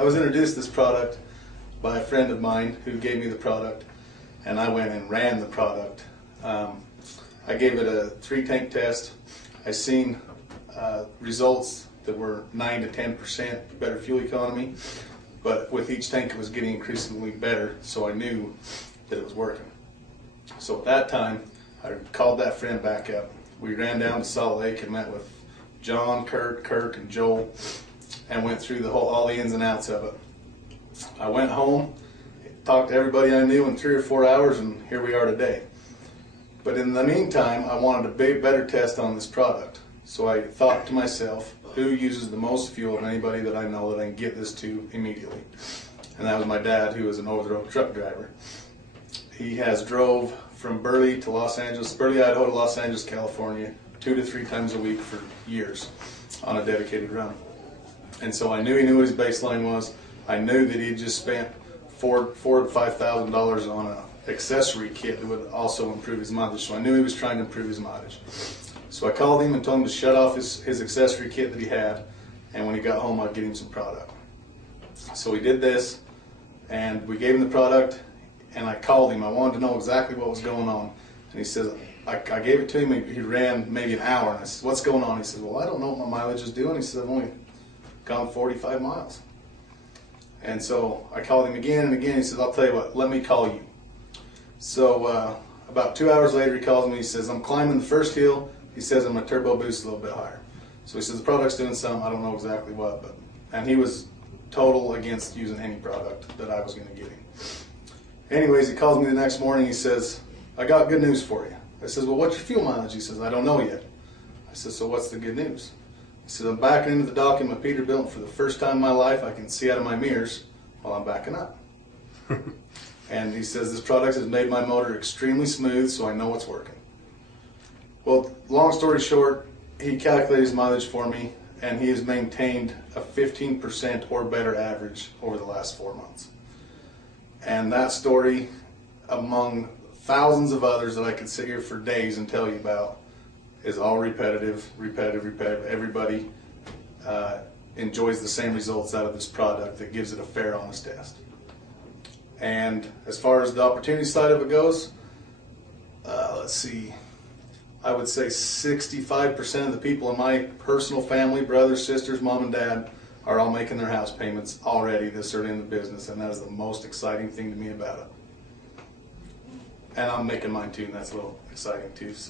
I was introduced to this product by a friend of mine who gave me the product, and I went and ran the product. I gave it a 3-tank test. I seen results that were 9 to 10% better fuel economy, but with each tank it was getting increasingly better, so I knew that it was working. So at that time, I called that friend back up. We ran down to Salt Lake and met with John, Kirk, and Joel, and went through all the ins and outs of it. I went home, talked to everybody I knew in 3 or 4 hours, and here we are today. But in the meantime, I wanted a better test on this product. So I thought to myself, who uses the most fuel of anybody that I know that I can get this to immediately? And that was my dad, who was an over-the-road truck driver. He has drove from Burley, Idaho to Los Angeles, California, 2 to 3 times a week for years on a dedicated run. And so I knew he knew what his baseline was. I knew that he'd just spent $4,000 to $5,000 on an accessory kit that would also improve his mileage. So I knew he was trying to improve his mileage. So I called him and told him to shut off his accessory kit that he had, and when he got home I'd get him some product. So we did this, and we gave him the product, and I called him. I wanted to know exactly what was going on. And he says, I gave it to him, he ran maybe an hour, and I said, what's going on? He said, well, I don't know what my mileage is doing. He said, I've only gone 45 miles. And so I called him again and again. He says, I'll tell you what, let me call you. So about 2 hours later he calls me. He says, I'm climbing the first hill. He says I'm going to turbo boost a little bit higher. So he says the product's doing something, I don't know exactly what, and he was total against using any product that I was going to get him. Anyways, he calls me the next morning. He says, I got good news for you. I says, well, what's your fuel mileage? He says, I don't know yet. I said, so what's the good news? He says, I'm backing into the dock in my Peterbilt, and for the first time in my life I can see out of my mirrors while I'm backing up. And he says, this product has made my motor extremely smooth, so I know it's working. Well, long story short, he calculated his mileage for me, and he has maintained a 15% or better average over the last 4 months. And that story, among thousands of others that I could sit here for days and tell you about, is all repetitive. Everybody enjoys the same results out of this product that gives it a fair, honest test. And as far as the opportunity side of it goes, let's see, I would say 65% of the people in my personal family, brothers, sisters, mom and dad, are all making their house payments already this early in the business, and that is the most exciting thing to me about it. And I'm making mine too, and that's a little exciting too. So.